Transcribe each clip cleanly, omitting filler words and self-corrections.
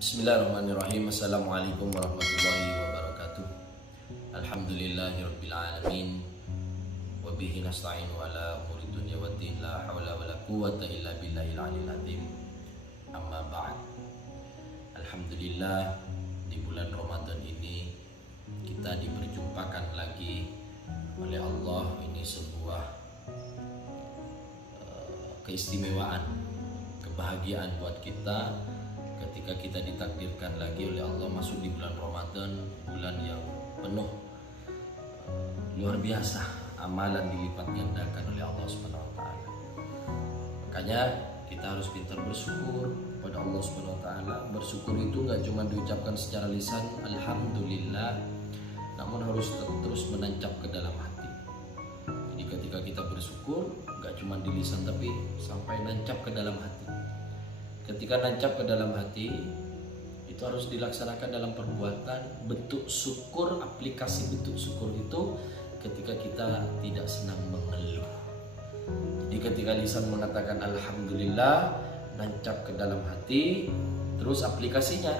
Bismillahirrahmanirrahim. Assalamualaikum warahmatullahi wabarakatuh. Alhamdulillahirabbil alamin. Wa bihi nasta'inu ala umuri dunya waddin. La haula wala quwwata illa billahil aliyil azim. Amma ba'd. Alhamdulillah, di bulan Ramadan ini kita diperjumpakan lagi oleh Allah. Ini sebuah keistimewaan, kebahagiaan buat kita ketika kita ditakdirkan lagi oleh Allah masuk di bulan Ramadan, bulan yang penuh luar biasa amalan dilipat gandakan oleh Allah Subhanahu wa taala. Makanya kita harus pintar bersyukur pada Allah Subhanahu wa taala. Bersyukur itu enggak cuma diucapkan secara lisan alhamdulillah, namun harus terus menancap ke dalam hati. Jadi ketika kita bersyukur enggak cuma di lisan tapi sampai nancap ke dalam hati. Ketika nancap ke dalam hati, itu harus dilaksanakan dalam perbuatan. Bentuk syukur, aplikasi bentuk syukur itu ketika kita tidak senang mengeluh. Jadi ketika lisan mengatakan alhamdulillah, nancap ke dalam hati, terus aplikasinya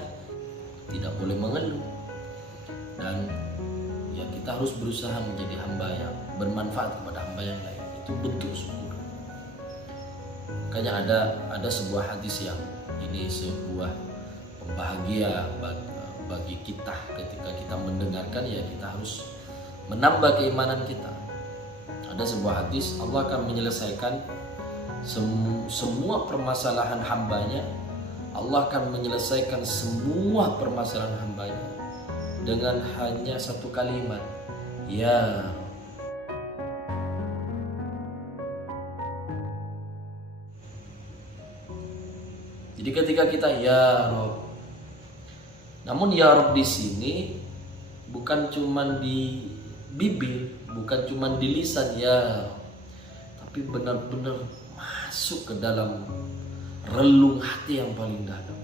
tidak boleh mengeluh. Dan ya kita harus berusaha menjadi hamba yang bermanfaat kepada hamba yang lain. Itu bentuk syukur. Makanya ada sebuah hadis yang ini sebuah pembahagia bagi kita ketika kita mendengarkan, ya kita harus menambah keimanan kita. Ada sebuah hadis, Allah akan menyelesaikan semua permasalahan hambanya. Allah akan menyelesaikan semua permasalahan hambanya dengan hanya satu kalimat, ya. Jadi ketika kita ya Rob, namun ya Rob di sini bukan cuma di bibir, bukan cuma di lisan ya, tapi benar-benar masuk ke dalam relung hati yang paling dalam.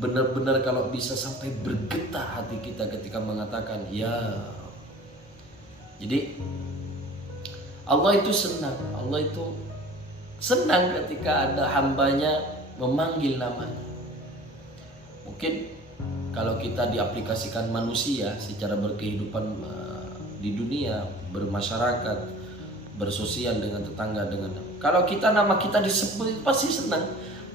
Benar-benar kalau bisa sampai bergetar hati kita ketika mengatakan ya Rob. Jadi Allah itu senang ketika ada hambanya memanggil namanya. Mungkin kalau kita diaplikasikan manusia secara berkehidupan di dunia, bermasyarakat, bersosial dengan tetangga, kalau nama kita disebut pasti senang.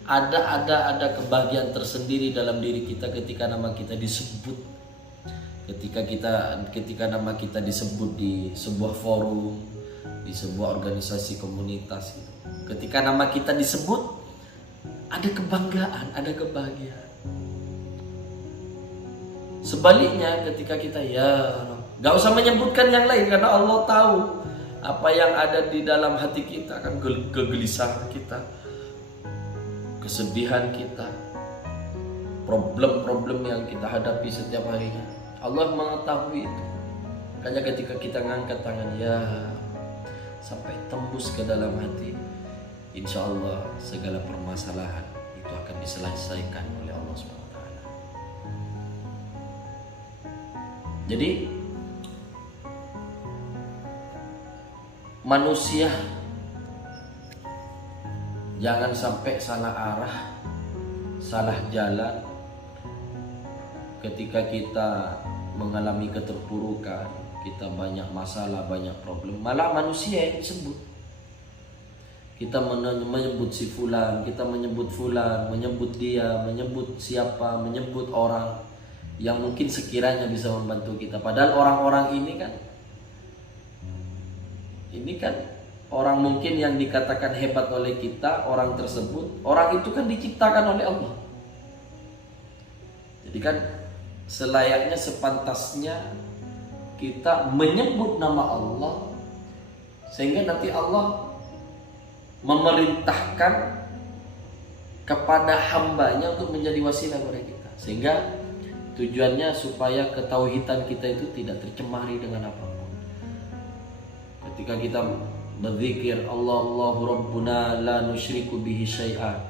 Ada kebahagiaan tersendiri dalam diri kita ketika nama kita disebut. Ketika nama kita disebut di sebuah forum, di sebuah organisasi komunitas gitu. Ketika nama kita disebut, ada kebanggaan, ada kebahagiaan. Sebaliknya ketika kita ya Rabb, gak usah menyebutkan yang lain karena Allah tahu apa yang ada di dalam hati kita, kan kegelisahan kita, kesedihan kita, problem-problem yang kita hadapi setiap harinya. Allah mengetahui itu. Makanya ketika kita ngangkat tangan ya sampai tembus ke dalam hati, insya Allah segala permasalahan itu akan diselesaikan oleh Allah SWT. Jadi manusia jangan sampai salah arah, salah jalan ketika kita mengalami keterpurukan, kita banyak masalah, banyak problem, malah manusia yang disebut. Kita menyebut si fulan, kita menyebut fulan, menyebut dia, menyebut siapa, menyebut orang yang mungkin sekiranya bisa membantu kita. Padahal orang-orang ini kan orang mungkin yang dikatakan hebat oleh kita, orang tersebut, orang itu kan diciptakan oleh Allah. Jadi kan selayaknya, sepantasnya kita menyebut nama Allah sehingga nanti Allah memerintahkan kepada hambanya untuk menjadi wasilah kepada kita, sehingga tujuannya supaya ketauhidan kita itu tidak tercemari dengan apapun. Ketika kita berzikir Allahu Rabbuna la nusyriku bihi syai'an,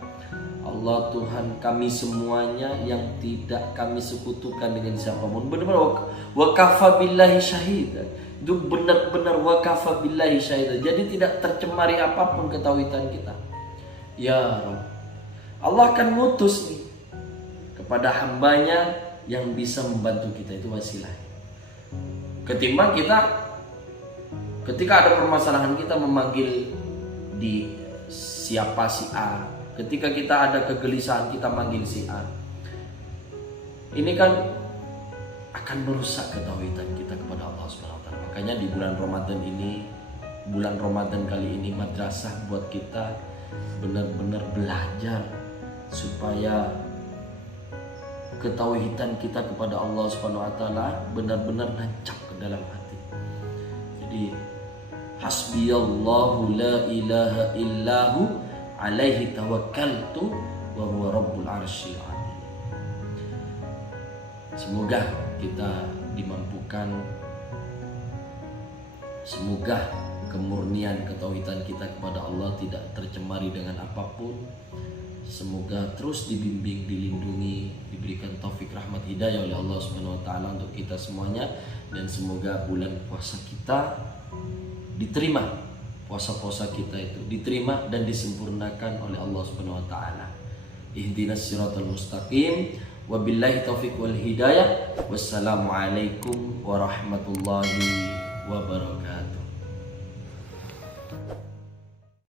Allah Tuhan kami semuanya yang tidak kami sekutukan dengan siapapun. Benar-benar wa kafa billahi syahid. Itu benar-benar wa kafa billahi syahid. Jadi tidak tercemari apapun ketauhidan kita. Ya Rabb, Allah akan mutus nih kepada hambanya yang bisa membantu kita, itu wasilah. Ketimbang kita ketika ada permasalahan kita memanggil di siapa si A, ketika kita ada kegelisahan kita manggil si A, ini kan akan merusak ketauhidan kita kepada Allah SWT. Makanya di bulan Ramadan ini, bulan Ramadan kali ini, madrasah buat kita benar-benar belajar supaya ketauhidan kita kepada Allah SWT benar-benar nancap ke dalam hati. Jadi hasbiyallahu la ilaha illahu alaihi tawakkaltu wa huwa rabbul arsyil azim. Semoga kita dimampukan, semoga kemurnian ketauhidan kita kepada Allah tidak tercemari dengan apapun. Semoga terus dibimbing, dilindungi, diberikan taufik, rahmat, hidayah oleh Allah Subhanahu wa taala untuk kita semuanya, dan semoga bulan puasa kita diterima, puasa-puasa kita itu diterima dan disempurnakan oleh Allah Subhanahu wa taala. Ihdinas siratal mustaqim, wabillahi taufik wal hidayah. Wassalamualaikum warahmatullahi wabarakatuh.